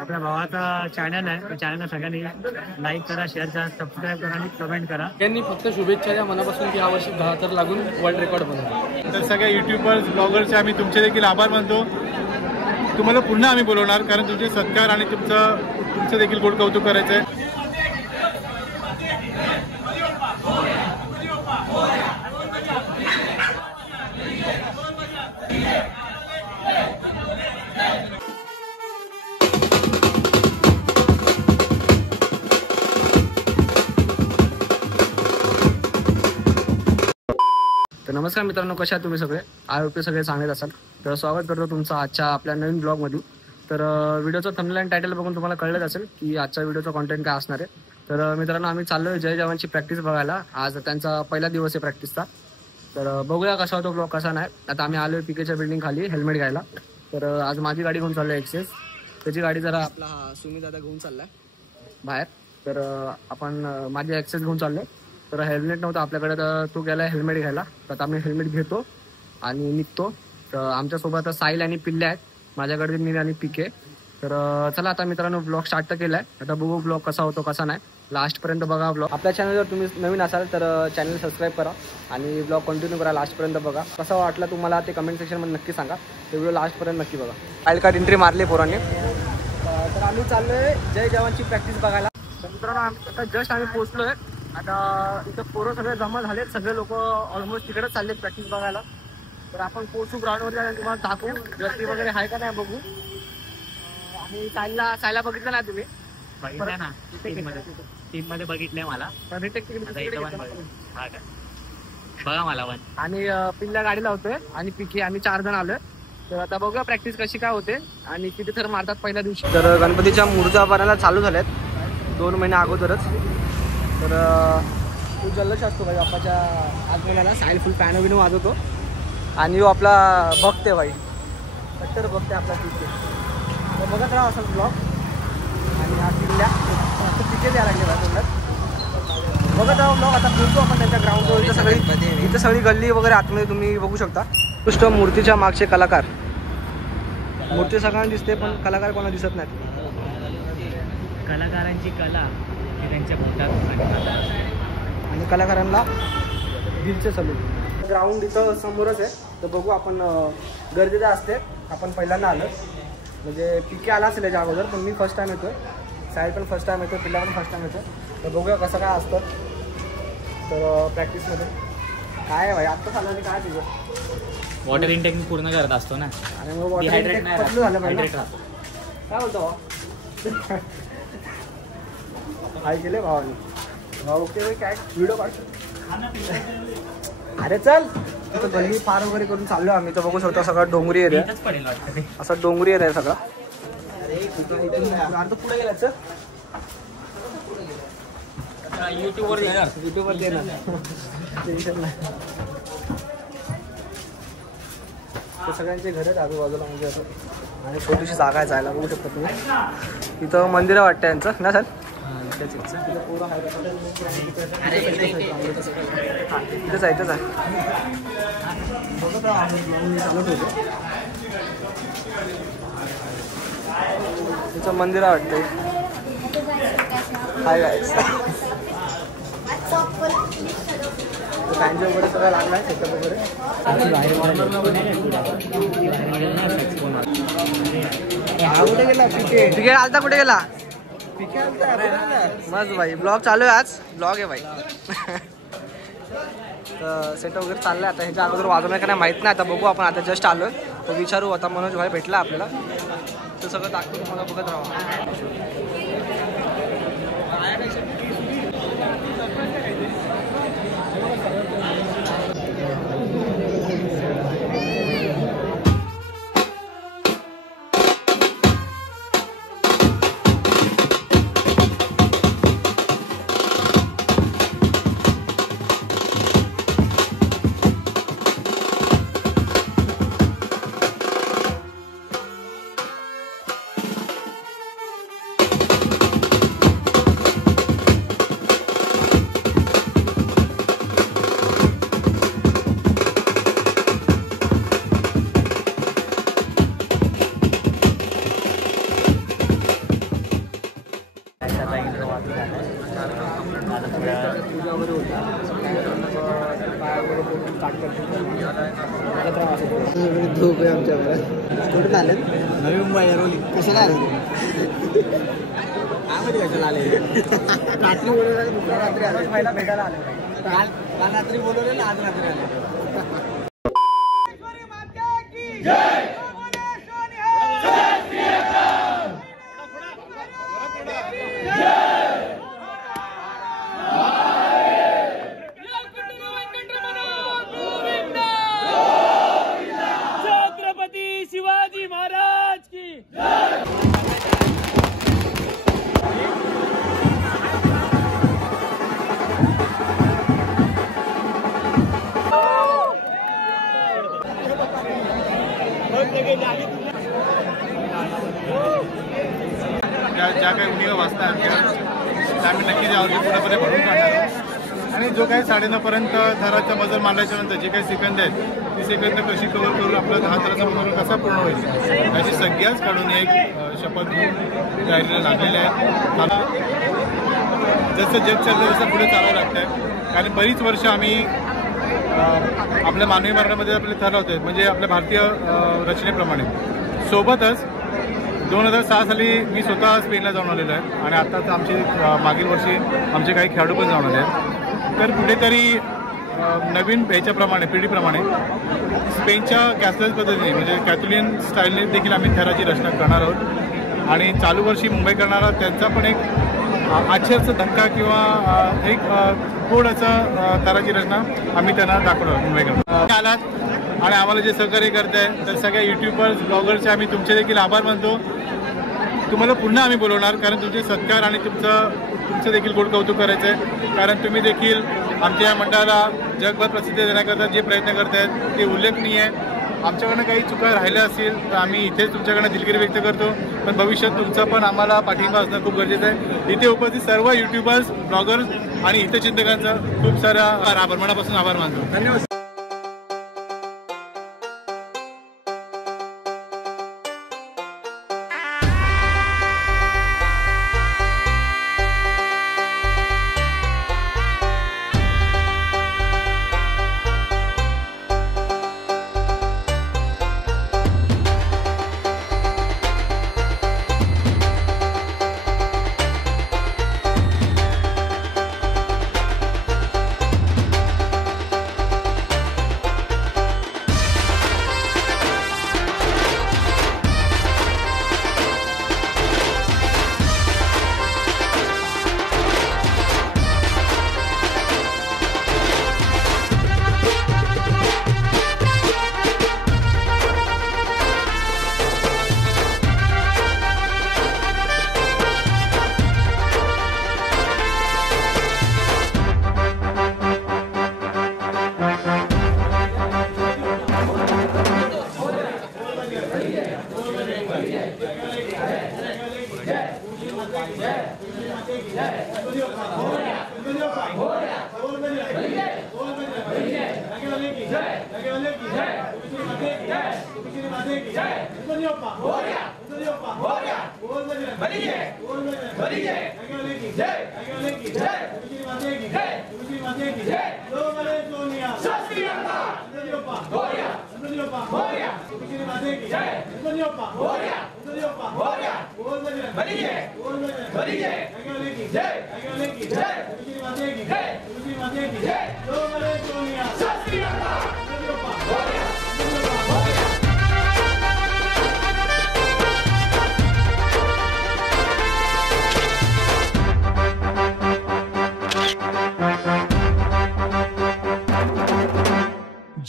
आपल्या भावाचा चॅनल आहे, त्या चॅनलला सगळ्यांनी लाईक करा, शेअर करा, सबस्क्राईब करा आणि कमेंट करा. त्यांनी फक्त शुभेच्छा द्या मनापासून की यावर्षी 10 तर लागून वर्ल्ड रेकॉर्ड बनवलं. तर सगळ्या युट्यूबर्स ब्लॉगर्सचे आम्ही तुमचे देखील आभार मानतो. तुम्हाला पुन्हा आम्ही बोलवणार कारण तुमचे सत्कार आणि तुमचं देखील गोड कौतुक करायचं आहे. तर नमस्कार मित्रांनो, कशा आहात तुम्ही सगळे? आरोग्य सगळे चांगलेच असाल. तर स्वागत करतो तुमचं आजच्या आपल्या नवीन ब्लॉगमध्ये. तर व्हिडिओचं थंबनेल आणि टायटल बघून तुम्हाला कळलंच असेल की आजच्या व्हिडिओचं कंटेंट काय असणार आहे. तर मित्रांनो, आम्ही चाललो आहे जय जवानची प्रॅक्टिस बघायला. आज त्यांचा पहिला दिवस आहे प्रॅक्टिसचा. तर बघूया कसा होतो ब्लॉग, कसा नाही. आता आम्ही आलो आहे पीकेच्या बिल्डिंग खाली हेल्मेट घ्यायला. तर आज माझी गाडी घेऊन चाललो आहे एक्सेस. त्याची गाडी जरा आपला सुमी दादा घेऊन चालला आहे बाहेर. तर आपण माझी एक्सेस घेऊन चाललो आहे. तर हेल्मेट नव्हतं आपल्याकडे, तर तो गेला हेल्मेट घ्यायला. तर आम्ही हेल्मेट घेतो आणि निघतो. तर आमच्यासोबत साहिल आणि पिल्ले आहेत, माझ्याकडे मी आणि पिके. तर चला आता मित्रांनो, ब्लॉग स्टार्ट तर केला आहे. आता बघू ब्लॉग कसा होतो कसा नाही. लास्टपर्यंत बघा ब्लॉग. आपल्या चॅनलवर तुम्ही नवीन असाल तर चॅनल सबस्क्राईब करा आणि ब्लॉग कंटिन्यू करा. लास्टपर्यंत बघा. कसा वाटला तुम्हाला ते कमेंट सेक्शनमध्ये नक्की सांगा. ते व्हिडिओ लास्टपर्यंत नक्की बघा. वाईल्ड कार्ड एंट्री मारली पोरांनी. तर आम्ही चाललो आहे जय जवानची प्रॅक्टिस बघायला. तर मित्रांनो, आता जस्ट आम्ही पोहोचलो आहे. आता इथं पोरं सगळे जमा झालेत. सगळे लोक ऑलमोस्ट तिकडेच चाललेत प्रॅक्टिस बघायला. तर आपण पोहोचू ग्राउंडवर जाऊन तुम्हाला दाखवू गर्दी वगैरे आहे का नाही बघू. आणि सायला बघितलं ना तुम्ही? बघितलं ना, टीम मध्ये बघितलंय मला. बघा मला पण. आणि पिल्ला गाडी लावतोय आणि पिके, आम्ही 4 जण आलोय. तर आता बघूया प्रॅक्टिस कशी काय होते आणि किती थर मारतात पहिल्या दिवशी. तर गणपतीच्या मूर्त्या बनायला चालू झाल्यात 2 महिने अगोदरच. तर तू जल्लोष असतो भाई बाप्पाच्या आगमनाला. साहिल फुल पॅनो बिनो वाजवतो आणि तो आपला बघते भाई, कट्टर बघते आपला पिके. तर बघत राहा असं ब्लॉग. आणि हा किल्ल्या पिके द्यायला लागले भाई. बघत राहा ब्लॉग. आता पोहोचतो आपण त्यांच्या ग्राउंडवर. इथं सगळी गल्ली वगैरे आतमध्ये तुम्ही बघू शकता. उत्कृष्ट मूर्तीच्या मागचे कलाकार. मूर्ती सगळ्यांना दिसते पण कलाकार कोणा दिसत नाहीत. कलाकारांची कला त्यांच्या पोटात आणि कलाकारांना दिलचे सलूट. ग्राउंड इथं समोरच आहे. तर बघू आपण. गरजेचं असते. आपण पहिल्यांदा आलं म्हणजे पिके आला असेल याच्या अगोदर, पण मी फर्स्ट टाईम येतोय. साहेब पण फर्स्ट टाईम येतोय, पिल्ला पण फर्स्ट टाईम येतोय. तर बघूया कसं काय असतं. तर प्रॅक्टिसमध्ये काय आहे भाई, आत्ताच आलं आणि काय तुझं वॉटर इंटेक पूर्ण करत असतो ना. आणि मग वॉटर इंटेक पतलं झालं पाहिजे. काय बोलतो काय केले भावाने? भाऊ ओके काय व्हिडिओ काढतो. अरे चल, तिथं गल्ली पार वगैरे करून चाललो आम्ही. तर बघू शकतो सगळं डोंगरी एरिया. असं डोंगरी एरिया आहे सगळं. अर्ध पुढे गेला सर. युट्यूबवर देणार टेन्शन नाही. ते सगळ्यांचे घर आहेत आजूबाजूला म्हणजे असं. आणि छोटीशी जागा आहे जायला, बघू शकता तुम्ही. इथं मंदिरं वाटतं यांचं ना सर. इथंच आहे, इथंच आहे. बघत चालत होतो. तिचं मंदिर वाटतंय. Hi guys. फॅनचे वगैरे सगळं लागला आहे सेटअप वगैरे. कुठे गेला पिके? पिके आलता कुठे गेला? पिके आलता मस्त भाई. ब्लॉग चालू आहे आज. ब्लॉग आहे भाई. तर सेटअप वगैरे चाललं आहे. आता ह्याच्या अगोदर वाजवणार का नाही माहीत नाही. आता बघू आपण. आता जस्ट आलो आहे तर विचारू. आता मनोज भाई भेटला आपल्याला. तर सगळं दाखवतो तुम्हाला, बघत राहा. बाकी काय नाही. आता पूजा वगैरे होती पाय वगैरे पडून स्टार्ट करते त्रास होतो. धूप आहे आमच्या घरात. कुठून आले? नवी मुंबई एरोली. कशाला आले? आम्ही कशाला आले? रात्री बोलवलं दुसऱ्या रात्री आले. पहिला भेटायला आले. काल रात्री बोलवले ना आज रात्री आले. छत्रपती शिवाजी महाराज की ज्या काही उणिवा वाचतात त्या आम्ही नक्कीच यावरती पूर्णपणे भरून काढणार. आणि जो काही 9:30पर्यंत थराचा मजल मांडल्याच्या नंतर जे काही सेकंद आहेत ती सेकंद कशी कव्हर करून आपला 10 थराचा मजल कसा पूर्ण होईल याची सगळ्याच काढून एक शपथ घेऊन तयारीला लागलेले आहेत. जसं जग चाललं तसं पुढे चालावं लागतं आहे. कारण बरीच वर्ष आम्ही आपल्या मानवी मरणामध्ये आपले थर होते म्हणजे आपल्या भारतीय रचनेप्रमाणे. सोबतच 2006 साली मी स्वतः स्पेनला जाऊन आलेलो आहे आणि आत्ताच आमचे मागील वर्षी आमचे काही खेळाडू पण जाऊन आले आहेत. तर कुठेतरी नवीन ह्याच्याप्रमाणे पिढीप्रमाणे स्पेनच्या कॅथलिक पद्धतीने म्हणजे कॅथोलियन स्टाईलने देखील आम्ही थराची रचना करणार आहोत. आणि चालू वर्षी मुंबई करणारा त्यांचा पण एक आश्चर्याचा धक्का किंवा एक गोड असं थराची रचना आम्ही त्यांना दाखवणार मुंबईकर आलात आणि आम्हाला जे सहकार्य करत आहे तर सगळ्या युट्यूबर्स ब्लॉगर्सचे आम्ही तुमचे देखील आभार मानतो. तुम्हाला पुन्हा आम्ही बोलवणार कारण तुमचे सत्कार आणि तुमचं देखील गोड कौतुक करायचं आहे. कारण तुम्ही देखील आमच्या या मंडळाला जगभर प्रसिद्धी देण्याकरता जे प्रयत्न करत आहेत ते उल्लेखनीय आहे. आमच्याकडनं काही चुका राहिल्या असतील तर आम्ही इथेच तुमच्याकडनं दिलगिरी व्यक्त करतो. पण भविष्यात तुमचा पण आम्हाला पाठिंबा असणं खूप गरजेचं आहे. इथे उपस्थित सर्व युट्यूबर्स ब्लॉगर्स आणि हितचिंतकांचा खूप सारा आभार मनापासून आभार मानतो. धन्यवाद.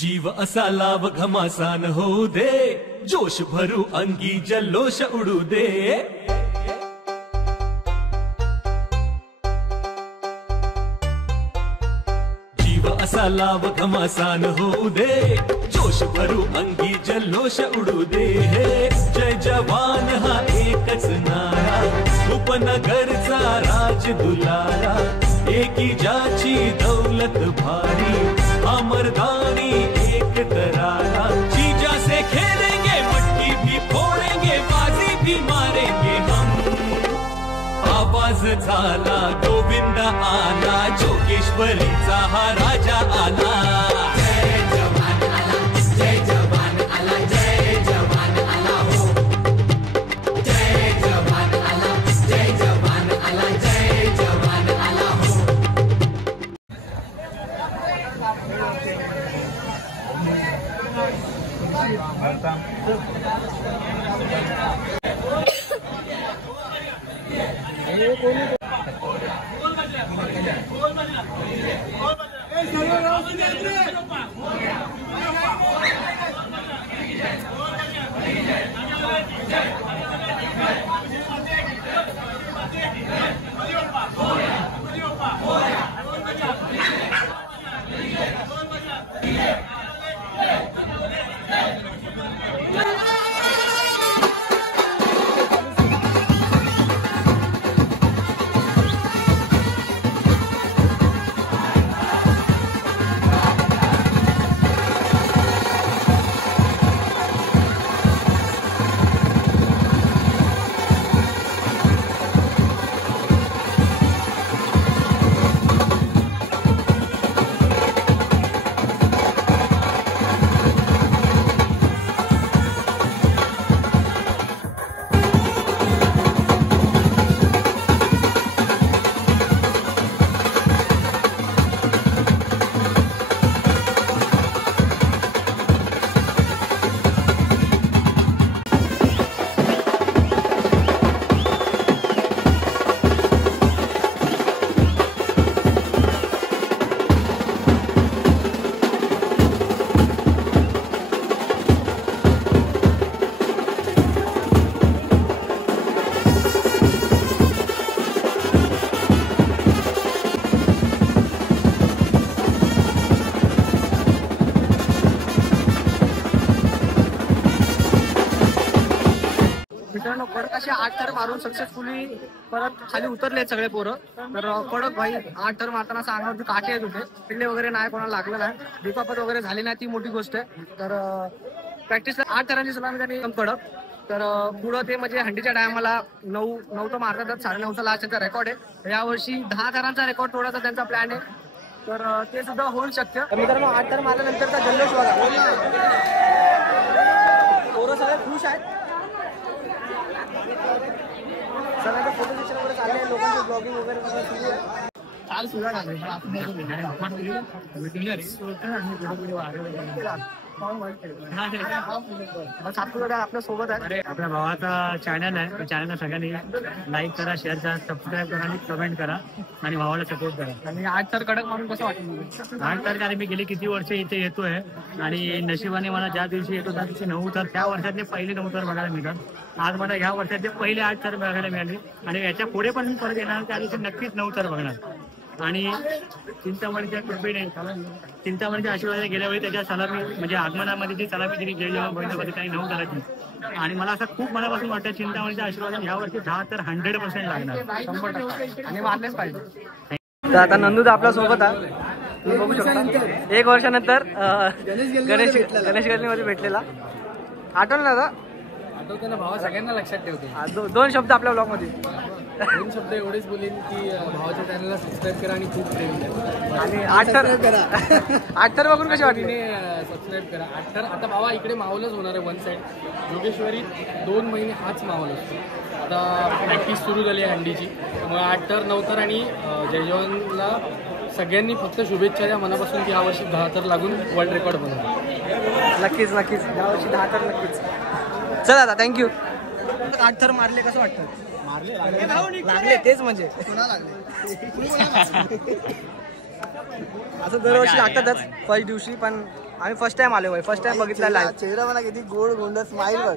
जीव असा लाव घमासान होऊ दे, जोश भरू अंगी जल्लोष उडू दे. जीव असा लाव घमासान होऊ दे, जोश भरू अंगी जल्लोष उडू दे. जय जवान हा एकच नारा, उपनगरचा राज दुलारा. एकी ज्याची दौलत भारी, अमरदानी एक तरारा. जीजा से खेलेंगे, मट्टी भी फोड़ेंगे, बाजी भी मारेंगे हम. आवाज आज झाला गोविंद आला, जोगेश्वरीचा हा राजा आला. जय जवान आला, जय जवान आला, जय जवान आला हो. जय जवान आला, जय जवान आला, जय जवान आला हो. मित्रांनो कडक असे 8 थर मारून सक्सेसफुली परत खाली उतरले सगळे पोरं. तर कडक भाई 8 थर मारताना असं अंगावरती काटे येत होते, पिल्ले वगैरे नाही, कोणाला लागलं नाही, दुखापत वगैरे झाली नाही, ती मोठी गोष्ट आहे. तर प्रॅक्टिसला 8 थरांची सलामी त्यांनी कडक. तर पुढं ते म्हणजे हंडीच्या टायमाला 9 तर मारतात, 9.5चा लास्ट त्यांचा रेकॉर्ड आहे. यावर्षी 10 थरांचा रेकॉर्ड तोडायचा त्यांचा प्लॅन आहे. तर ते सुद्धा होऊ शक्य. मित्रांनो 8 थर मारल्यानंतरचा जल्लोष बघा, पोरं सगळे खुश आहेत. सगळ्यांचे फोटो सेशन वगैरे चालले आहे, लोकांचे ब्लॉगिंग वगैरे सगळं सुरू आहे. काल सुद्धा आपल्या सोबत आहे. अरे आपल्या भावाचा चॅनल आहे, त्या चॅनलला सगळ्यांनी लाईक करा, शेअर करा, सबस्क्राईब करा आणि कमेंट करा आणि भावाला सपोर्ट करा. आणि 8 थर कडक मारून कसं वाटलं? 8 तारखेला मी गेली किती वर्ष इथे येतोय आणि नशिबाने मला ज्या दिवशी येतो त्या दिवशी 9 थर, त्या वर्षातले पहिले 9 थर बघायला मिळतात. आज मला ह्या वर्षातले पहिले 8 थर बघायला मिळाले आणि याच्या पुढे पण मी परत येणार, त्या दिवशी नक्कीच 9 थर बघणार. आणि चिंतामणीच्या कृपेने, चिंतामणीच्या आशीर्वादाने गेल्या वेळी त्याच्या सलामी म्हणजे आगमनामध्ये जी सलामी दिली जय जवान बहिणामध्ये त्यांनी 9 थराची. आणि मला असं खूप मनापासून वाटतं चिंतामणीच्या आशीर्वादाने ह्या वर्षी 10 तर 100% लागणार, 100% आणि मारलेच पाहिजे. तर आता नंदू आपल्या सोबत आहे, तुम्ही बघू शकता 1 वर्षानंतर गणेश गल्लीमध्ये भेटलेला. आठवलं ना? आठवतं ना भावा, सगळ्यांना लक्षात ठेवतो. 2 शब्द आपल्या ब्लॉग मध्ये. 2 शब्द एवढेच बोलेन की भावाच्या चॅनलला सबस्क्राईब करा आणि खूप प्रेम द्या. आणि 8 थर बघून कशी वाटली? सबस्क्राईब करा. 8 थर आता भावा इकडे माहोलच होणार आहे. 1 साईड जोगेश्वरी 2 महिने हाच माहोल असतो. आता प्रॅक्टिस सुरू झाली आहे हंडीची, मग 8 थर 9 थर आणि जय जवानला सगळ्यांनी फक्त शुभेच्छा द्या मनापासून की यावर्षी 10 थर लागून वर्ल्ड रेकॉर्ड बनवणार. नक्कीच नक्कीच यावर्षी 10 थर नक्कीच. चला आता थँक्यू. 8 थर मारले कसं वाटतं? लागले तेच म्हणजे असं दरवर्षी लागतातच फर्स्ट दिवशी, पण आम्ही फर्स्ट टाइम आलो भाई, फर्स्ट टाइम बघितला लाईव्ह. चेहरा मला किती गोड गोंड स्माइल बघ.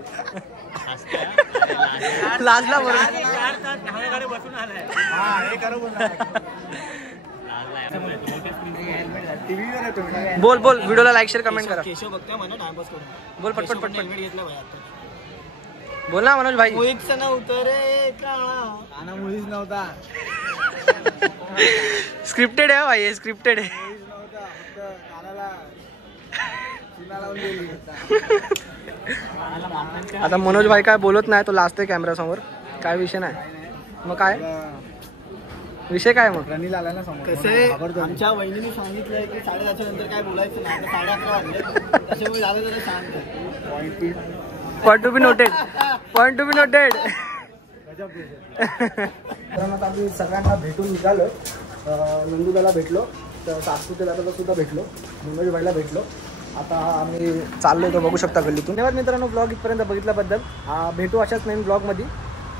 लाजला बरं. बोल बोल, व्हिडिओला लाईक शेअर कमेंट करा. बोल पटपट पटपट बोल ना मनोज भाई. मुळीच नव्हतं रे, काना मुळीच नव्हता. स्क्रिप्टेड आहे भाई, स्क्रिप्टेड आहे. आता मनोज भाई काय बोलत नाही, तो लाजतोय कॅमेरा समोर, काय विषय नाही. मग काय विषय काय मग? रनिल आला ना समोर. कसं आहे, आमच्या वहिनीने सांगितलंय की 10:30च्या नंतर काय बोलायचं नाही. आता 11:30 वाजले, त्याच्यामुळे झालं जरा शांत. Point to be noted. Point to be noted. आता आम्ही सगळ्यांना भेटून निघालो. नंदुदाला भेटलो, तर सासपुते दादाला सुद्धा भेटलो, मुंबई भाईला भेटलो. आता आम्ही चाललो तो बघू शकता गल्लीतून. धन्यवाद मित्रांनो ब्लॉग इथपर्यंत बघितल्याबद्दल. भेटू अशाच नवीन ब्लॉगमध्ये.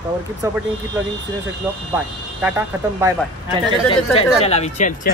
त्यावर keep supporting, keep logging, Cineset blog. Bye, tata, खतम, बाय बाय. चल